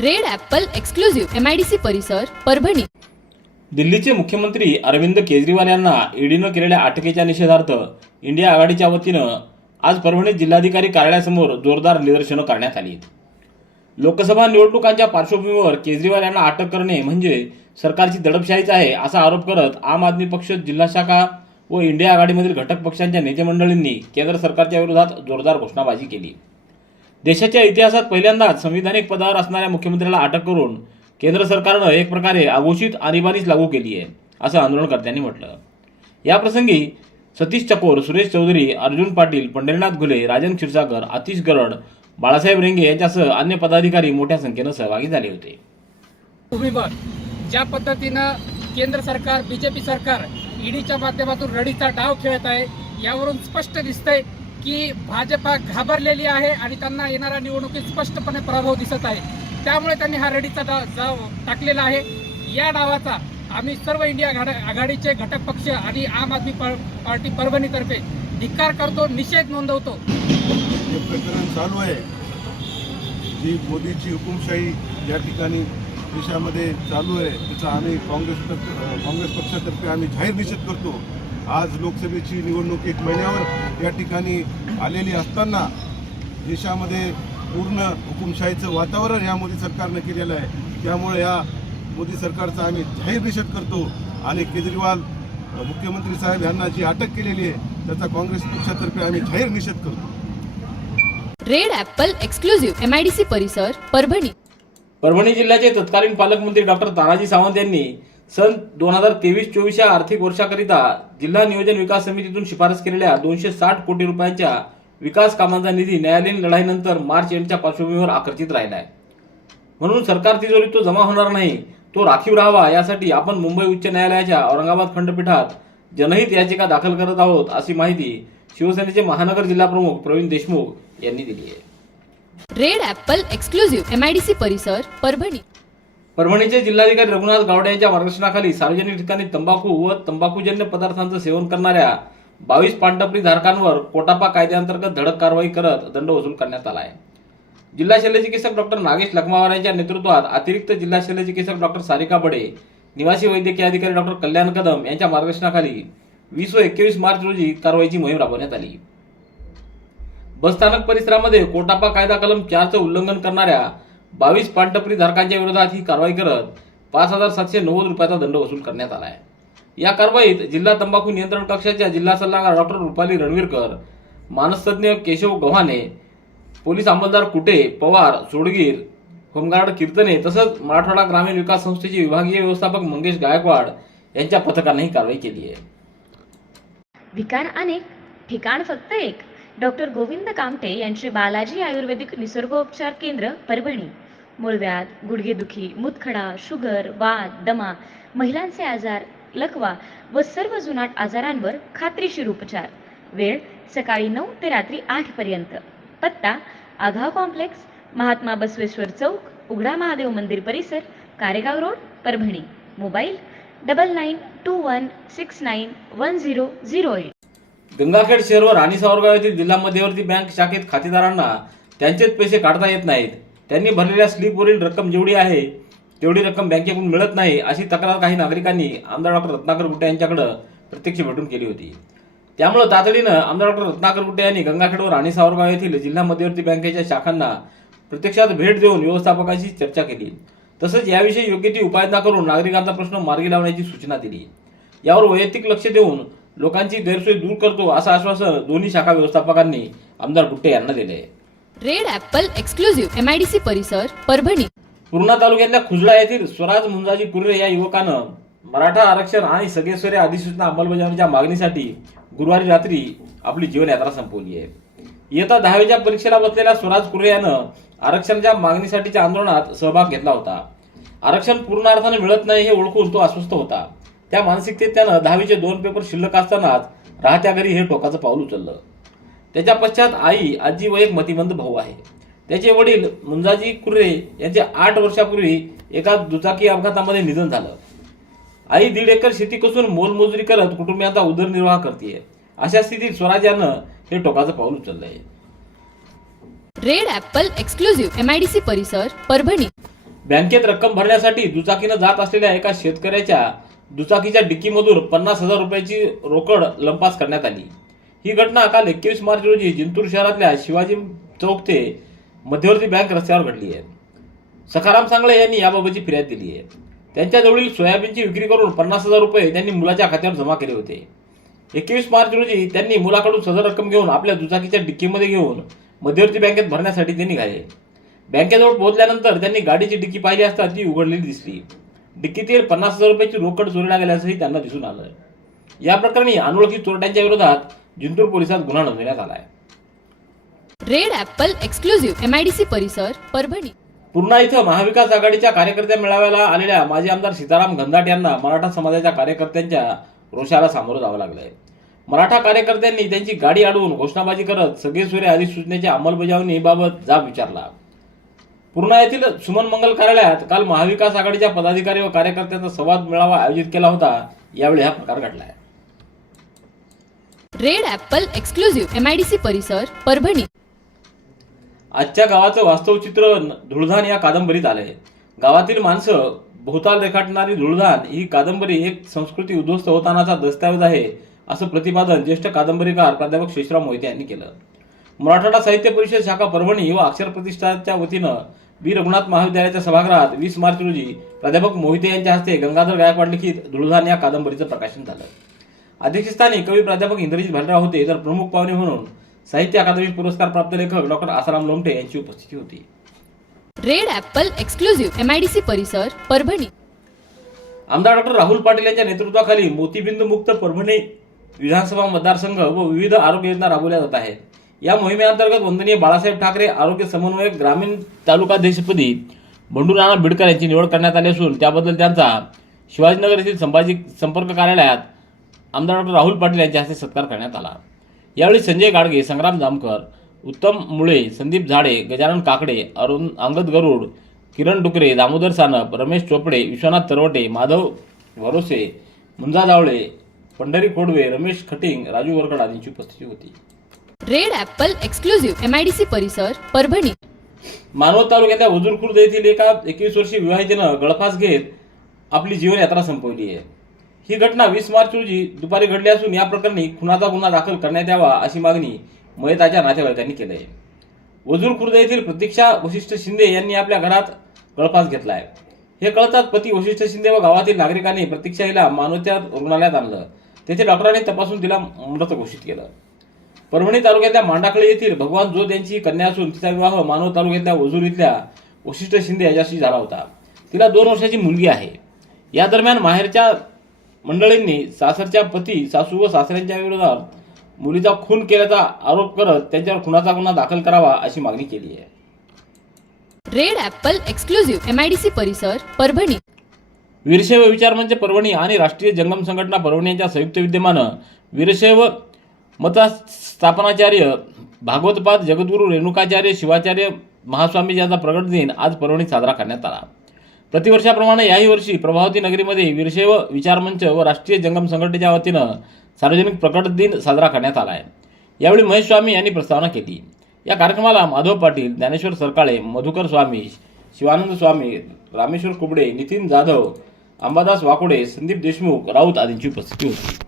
Red apple exclusive MIDC परिसर परभणी. दिल्लीचे मुख्यमंत्री अरविंद केजरीवाल यांना ईडीनं केलेल्या अटकेच्या निषेधार्थ इंडिया आघाडीच्या वतीनं आज परभणीत जिल्हाधिकारी कार्यालयासमोर जोरदार निदर्शनं करण्यात आली लोकसभा निवडणुकांच्या पार्श्वभूमीवर केजरीवाल यांना अटक करणे म्हणजे सरकारची दडपशाहीच आहे असा आरोप करत आम आदमी पक्ष जिल्हा शाखा व इंडिया आघाडीमधील घटक पक्षांच्या नेतेमंडळींनी केंद्र सरकारच्या विरोधात जोरदार घोषणाबाजी केली देशाच्या इतिहासात पहिल्यांदाच संविधानिक पदावर असणाऱ्या मुख्यमंत्र्याला अटक करून केंद्र सरकारनं एक प्रकारे अघोषित आणीबाणीच लागू केली आहे असं आंदोलनकर्त्यांनी म्हटलं. याप्रसंगी सतीश चकोर सुरेश चौधरी अर्जुन पाटील पंढरीनाथ घुले राजन क्षीरसागर आतिश गरड बाळासाहेब रेंगे यांच्यासह अन्य पदाधिकारी मोठ्या संख्येनं सहभागी झाले होते. भूमीवर ज्या पद्धतीनं केंद्र सरकार बीजेपी सरकार ईडीच्या माध्यमातून रडीचा डाव खेळत आहे यावरून स्पष्ट दिसतंय की भाजपा घाबरलेली आहे आणि त्यांना येणाऱ्या निवडणुकीत स्पष्टपणे प्रभाव दिसत आहे. त्यामुळे त्यांनी हा रेडीचा डाव जाव टाकलेला आहे. या डावाचा आम्ही सर्व इंडिया आघाडीचे घटक पक्ष आणि आम आदमी पा- पार्टी परभणीतर्फे धिक्कार करतो निषेध नोंदवतो. हे प्रकरण चालू आहे जी मोदीची हुकुमशाही या ठिकाणी देशामध्ये चालू आहे त्याचा आम्ही काँग्रेस काँग्रेस पक्षातर्फे आम्ही जाहीर निषेध करतो. आज लोकसभेची निवडणूक एक महिन्यावर या ठिकाणी आलेली असताना देशामध्ये पूर्ण हुकुमशाहीचं वातावरण या मोदी सरकारनं केलेलं आहे. त्यामुळे या मोदी सरकारचा आम्ही जाहीर निषेध करतो आणि केजरीवाल मुख्यमंत्री साहेब यांना जी अटक केलेली आहे त्याचा काँग्रेस पक्षातर्फे आम्ही जाहीर निषेध करतो. रेड ॲपल एक्सक्लुझिव्ह एमआयडीसी परिसर परभणी. परभणी जिल्ह्याचे तत्कालीन पालकमंत्री डॉक्टर तानाजी सावंत यांनी सन दोन हजार तेवीस चोवीस या आर्थिक वर्षाकरिता जिल्हा नियोजन विकास समितीतून शिफारस केलेल्या दोनशे साठ कोटी रुपयांच्या विकास कामांचा निधी न्यायालयीन लढाईनंतर मार्च एंडच्या पार्श्वभूमीवर आकर्षित राहिला आहे म्हणून सरकार तिजोरीत तो जमा होणार नाही तो राखीव राहावा यासाठी आपण मुंबई उच्च न्यायालयाच्या औरंगाबाद खंडपीठात जनहित याचिका दाखल करत आहोत अशी माहिती शिवसेनेचे महानगर जिल्हा प्रमुख प्रवीण देशमुख यांनी दिली आहे. रेड एक्सक्लुझिव्ह एमआयडीसी परिसर परभणी. परभणीचे जिल्हाधिकारी रघुनाथ गावडे यांच्या मार्गदर्शनाखाली सार्वजनिक ठिकाणी तंबाखू व तंबाखूजन्य पदार्थांचं सेवन करणाऱ्या बावीस पानटपरी धारकांवर कोटापा कायद्याअंतर्गत धडक कारवाई करत दंड वसूल करण्यात आला आहे. जिल्हा शल्यचिकित्सक डॉक्टर नागेश लखमावार यांच्या नेतृत्वात अतिरिक्त जिल्हा शल्यचिकित्सक डॉक्टर सारिका बडे निवासी वैद्यकीय अधिकारी डॉक्टर कल्याण कदम यांच्या मार्गदर्शनाखाली वीस व एकवीस मार्च रोजी कारवाईची मोहीम राबवण्यात आली. बसस्थानक परिसरामध्ये कोटापा कायदा कलम चारचं उल्लंघन करणाऱ्या बावीस पानटपरी धारकांच्या विरोधात ही कारवाई करत पाच हजार सातशे नव्वद रुपयाचा दंड वसूल करण्यात आला आहे या कारवाईत जिल्हा तंबाखू नियंत्रण कक्षाच्या जिल्हा सल्लागार डॉक्टर रुपाली रणवीरकर मानसतज्ञ केशव गव्हाणे पोलीस अंमलदार कुटे पवार सोडगीर होमगार्ड कीर्तने तसंच मराठवाडा ग्रामीण विकास संस्थेचे विभागीय व्यवस्थापक मंगेश गायकवाड यांच्या पथकाने ही कारवाई केली आहे. विकार अनेक ठिकाण फक्त एक. डॉक्टर गोविंद कामटे यांचे बालाजी आयुर्वेदिक निसर्गोपचार केंद्र परभणी. मूळव्याध गुडघेदुखी मुतखडा शुगर वात दमा महिलांचे आजार लकवा व सर्व जुनाट आजारांवर खात्रीशीर उपचार. वेळ सकाळी नऊ ते रात्री आठ पर्यंत. पत्ता आघाव कॉम्प्लेक्स महात्मा बसवेश्वर चौक उघडा महादेव मंदिर परिसर Karegaon road Parbhani. Mobile double nine two one six nine one zero zero eight. Gangakhed शहर आणि राणी सावरगाव येथील जिल्हा मध्यवर्ती बँक शाखेत खातेदारांना त्यांचेच पैसे काढता येत नाहीत. त्यांनी भरलेल्या स्लीपवरील रक्कम जेवढी आहे तेवढी रक्कम बँकेकडून मिळत नाही अशी तक्रार काही नागरिकांनी आमदार डॉक्टर रत्नाकर गुट्टे यांच्याकडे प्रत्यक्ष भेटून केली होती. त्यामुळे तातडीनं आमदार डॉक्टर रत्नाकर गुट्टे यांनी गंगाखेड व राणी सावरगाव येथील जिल्हा मध्यवर्ती बँकेच्या शाखांना प्रत्यक्षात भेट देऊन व्यवस्थापकांशी चर्चा केली. तसंच याविषयी योग्य ती उपाययोजना करून नागरिकांचा प्रश्न मार्गी लावण्याची सूचना दिली. यावर वैयक्तिक लक्ष देऊन लोकांची गैरसोय दूर करतो असं आश्वासन दोन्ही शाखा व्यवस्थापकांनी आमदार गुट्टे यांना दिले. आहे रेड ॲपल एक्सक्लुझिव्ह एमआयडीसी परिसर परभणी. पूर्णा तालुक्यातल्या खुजडा येथील स्वराज मुंजाजी कुर्रे या युवकानं मराठा आरक्षण आणि सगळेश्वरी अधिसूचना अंमलबजावणीच्या मागणीसाठी गुरुवारी रात्री आपली जीवनयात्रा संपवली आहे. इयत्ता दहावीच्या परीक्षेला बसलेल्या स्वराज कुर्रे यानं आरक्षणाच्या मागणीसाठीच्या आंदोलनात सहभाग घेतला होता. आरक्षण पूर्ण अर्थाने मिळत नाही हे ओळखून तो अस्वस्थ होता. त्या मानसिकतेत त्यानं दहावीचे दोन पेपर शिल्लक असतानाच राहत्या घरी हे टोकाचं पाऊल उचललं. त्याच्या पश्चात आई आजी व एक मतिमंद भाऊ आहे. त्याचे वडील मुंजाजी कुर्रे यांचे आठ वर्षापूर्वी एका दुचाकी अपघातामध्ये निधन झालं. आई दीड एकर शेती कसून मोलमजुरी करत कुटुंबियांचा उदरनिर्वाह करते अशा स्थितीत स्वराज यानं हे टोकाचं पाऊल उचललंय. Red apple exclusive M I D C परिसर परभणी. बँकेत रक्कम भरण्यासाठी दुचाकीनं जात असलेल्या एका शेतकऱ्याच्या दुचाकीच्या डिक्कीमधून पन्नास हजार रुपयाची रोकड लंपास करण्यात आली. ही घटना काल एकवीस मार्च रोजी जिंतूर शहरातल्या शिवाजी चौक ते मध्यवर्ती बँक रस्त्यावर घडली आहे. सखाराम सांगळे यांनी याबाबतची फिर्याद दिली आहे. त्यांच्याजवळील सोयाबीनची विक्री करून पन्नास हजार रुपये त्यांनी मुलाच्या खात्यावर जमा केले होते. एकवीस मार्च रोजी त्यांनी मुलाकडून सदर रक्कम घेऊन आपल्या दुचाकीच्या डिक्कीमध्ये घेऊन मध्यवर्ती बँकेत भरण्यासाठी ते निघाले बँकेजवळ पोहोचल्यानंतर त्यांनी गाडीची डिक्की पाहिली असता ती उघडलेली दिसली. डिक्कीतील पन्नास हजार रुपयाची रोकड चोरीला गेल्याचंही त्यांना दिसून आलं या प्रकरणी अनोळखी चोरट्यांच्या विरोधात जिंतूर पोलिसात गुन्हा नोंदवण्यात आला आहे red apple exclusive M I D C परिसर परभणी. पूर्णा इथं महाविकास आघाडीच्या कार्यकर्त्या मेळाव्याला आलेल्या माजी आमदार सीताराम घनदाट यांना मराठा समाजाच्या कार्यकर्त्यांच्या रोषाला सामोरं जावं लागलंय. मराठा कार्यकर्त्यांनी त्यांची गाडी अडवून घोषणाबाजी करत सगळे सोयरे अधिसूचनेच्या अंमलबजावणीबाबत जाब विचारला. पूर्णा येथील सुमन मंगल कार्यालयात काल महाविकास आघाडीच्या पदाधिकारी व कार्यकर्त्यांचा संवाद मेळावा आयोजित केला होता. यावेळी हा प्रकार घडलाय. Red apple exclusive M I D C परिसर परभणी. आजच्या गावाचं वास्तव चित्र धुळधान या कादंबरीत आलंय. गावातील माणसं भोवताल रेखाटणारी धुळधान ही कादंबरी एक संस्कृती उद्ध्वस्त होतानाचा दस्तावेज आहे असं प्रतिपादन ज्येष्ठ कादंबरीकार प्राध्यापक शेषराव मोहिते यांनी केलं. मराठवाडा साहित्य परिषद शाखा परभणी व अक्षर प्रतिष्ठानच्या वतीनं बी. रघुनाथ महाविद्यालयाच्या सभागृहात वीस मार्च रोजी प्राध्यापक मोहिते यांच्या हस्ते गंगाधर गायकवाड लिखित धुळधान या कादंबरीचं प्रकाशन झालं. अध्यक्षस्थानी कवी प्राध्यापक इंद्रजित भालराव होते. तर प्रमुख पाहुणे म्हणून साहित्य अकादमी पुरस्कार प्राप्त लेखक डॉक्टर आसाराम लोमटे यांची उपस्थिती होती. Red apple exclusive M I D C परिसर परभणी. आमदार डॉक्टर राहुल पाटील यांच्या नेतृत्वाखाली मोतीबिंदू मुक्त परभणी विधानसभा मतदारसंघ व विविध आरोग्य योजना राबवल्या जात आहेत. या मोहिमेअंतर्गत वंदनीय बाळासाहेब ठाकरे आरोग्य समन्वयक ग्रामीण तालुकाध्यक्षपदी बंडू राणा बिडकर यांची निवड करण्यात आली असून त्याबद्दल त्यांचा शिवाजीनगर येथील संभाजी संपर्क कार्यालयात आमदार डॉक्टर राहुल पाटील यांच्या हस्ते सत्कार करण्यात आला. यावेळी संजय गाडगे संग्राम जामकर उत्तम मुळे संदीप झाडे गजानन काकडे अरुण अंगद गरुड किरण डुकरे दामोदर सानप रमेश चोपडे विश्वनाथ तरवटे माधव भरोसे मुंजा जावळे पंढरी कोडवे रमेश खटिंग राजू वरकड आदींची उपस्थिती होती. Red apple exclusive M I D C परिसर परभणी. मानवत तालुक्यातल्या वजूर खुर्द येथील एका एकवीस वर्षीय विवाहितेनं गळफास घेत आपली जीवनयात्रा संपवली आहे. ही घटना वीस मार्च रोजी दुपारी घडली असून या प्रकरणी खुनाचा गुन्हा दाखल करण्यात यावा अशी मागणी मयताच्या नातेवाईकांनी केली आहे. वजूर खुर्द येथील प्रतीक्षा वशिष्ठ शिंदे यांनी आपल्या घरात गळफास घेतलाय. हे कळताच पती वशिष्ठ शिंदे व गावातील नागरिकांनी प्रतीक्षा हिला मानवत्या रुग्णालयात आणलं. तेथे डॉक्टरांनी तपासून तिला मृत घोषित केलं. परभणी तालुक्यातल्या मांडाकळी येथील भगवान जोत यांची कन्या असून तिचा विवाह मानव तालुक्यातल्या वजूर इथल्या वशिष्ठ शिंदे याच्याशी झाला होता. तिला दोन वर्षाची मुलगी आहे. या दरम्यान माहेरच्या मंडळींनी सासरच्या पती सासू व सासऱ्यांच्या विरोधात मुलीचा खून केल्याचा आरोप करत त्यांच्यावर खुनाचा गुन्हा दाखल करावा अशी मागणी केली आहे. Red apple exclusive M I D C परिसर परभणी. वीरशैव विचारमंच परभणी आणि राष्ट्रीय जंगम संघटना परभणी यांच्या संयुक्त विद्यमानं वीरशैव मता स्थापनाचार्य भागवतपाद जगद्गुरू रेणुकाचार्य शिवाचार्य महास्वामी यांचा प्रगट दिन आज परवणीत साजरा करण्यात आला. प्रतिवर्षाप्रमाणे याही वर्षी प्रभावती नगरीमध्ये विरशैव विचारमंच व राष्ट्रीय जंगम संघटनेच्या वतीनं सार्वजनिक प्रकट दिन साजरा करण्यात आला आहे यावेळी महेश स्वामी यांनी प्रस्तावना केली. या कार्यक्रमाला माधव पाटील ज्ञानेश्वर सरकाळे मधुकर स्वामी शिवानंद स्वामी रामेश्वर कुबडे नितीन जाधव अंबादास वाकोडे संदीप देशमुख राऊत आदींची उपस्थिती होती.